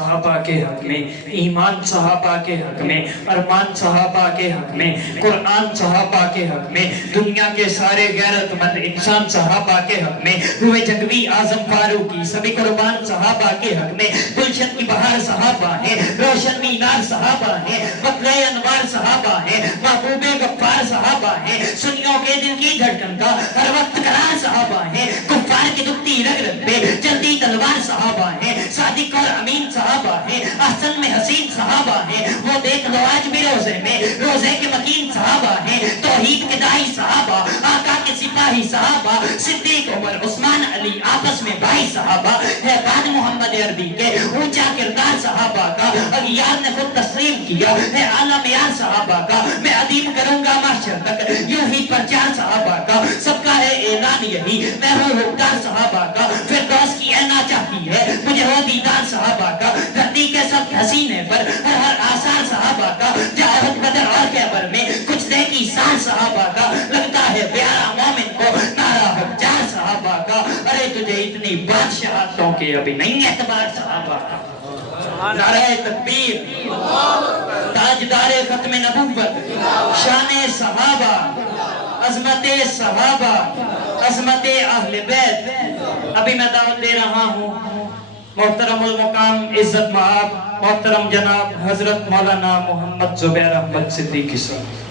صحابہ کے حق میں، ایمان صحابہ کے حق میں، ارمان صحابہ کے حق میں، قرآن صحابہ کے حق میں، دنیا کے سارے غیرت مند انسان صحابہ کے حق میں، روح جنگوی اعظم فاروقی سبھی قربان صحابہ کے حق میں، گلشن کی بہار صحابہ ہیں، روشن مینار صحابہ ہیں، مطلع انوار صحابہ ہیں، محبوب غفار صحابہ ہیں، سنیوں کے دل کی دھڑکن کا ہر وقت قرار صحابہ ہیں، کفار کی دکھتی رگ رگ پہ چلتی تلوار صحابہ ہیں، صادق اور امین صحابہ ہیں، احسن میں حسین صحابہ ہیں، وہ دیکھ لو آج بھی روزے میں روزے کے مکین صحابہ ہیں، توحید کے دائی صحابہ، آقا کے سپاہی صحابہ، صدیق عمر عثمان علی آپس میں بھائی صحابہ، ہے بعد محمد عربی کے اونچا کردار صحابہ کا، اغیار نے خود تسلیم کیا ہے اعلیٰ معیار صحابہ کا، میں ادیم کروں گا محشر تک یوں ہی پرچار صحابہ کا، سب کا ہے اعلان یہی میں ہوں حقدار صحابہ کا، فردوس کی اینا چاہتی ہے مجھے ہو دیدار صحابہ کا، دھرتی کے سب حسینے پر ہر آثار صحابہ کا، جاہد بدر اور خیبر میں کچھ دیکھی سار صحابہ کا، لگتا ہے پیارا مومن کو نعرہ حجار صحابہ کا، ارے تجھے اتنی بادشاہتوں کے ابھی نہیں اعتبار صحابہ کا، نعرہ تکبیر، تاجدار ختم نبوت، شان صحابہ، عظمت صحابہ، عظمت اہل بیت۔ ابھی میں دعوت دے رہا ہوں محترم المقام عزت مآب محترم جناب حضرت مولانا محمد زبیر احمد صدیقی صاحب۔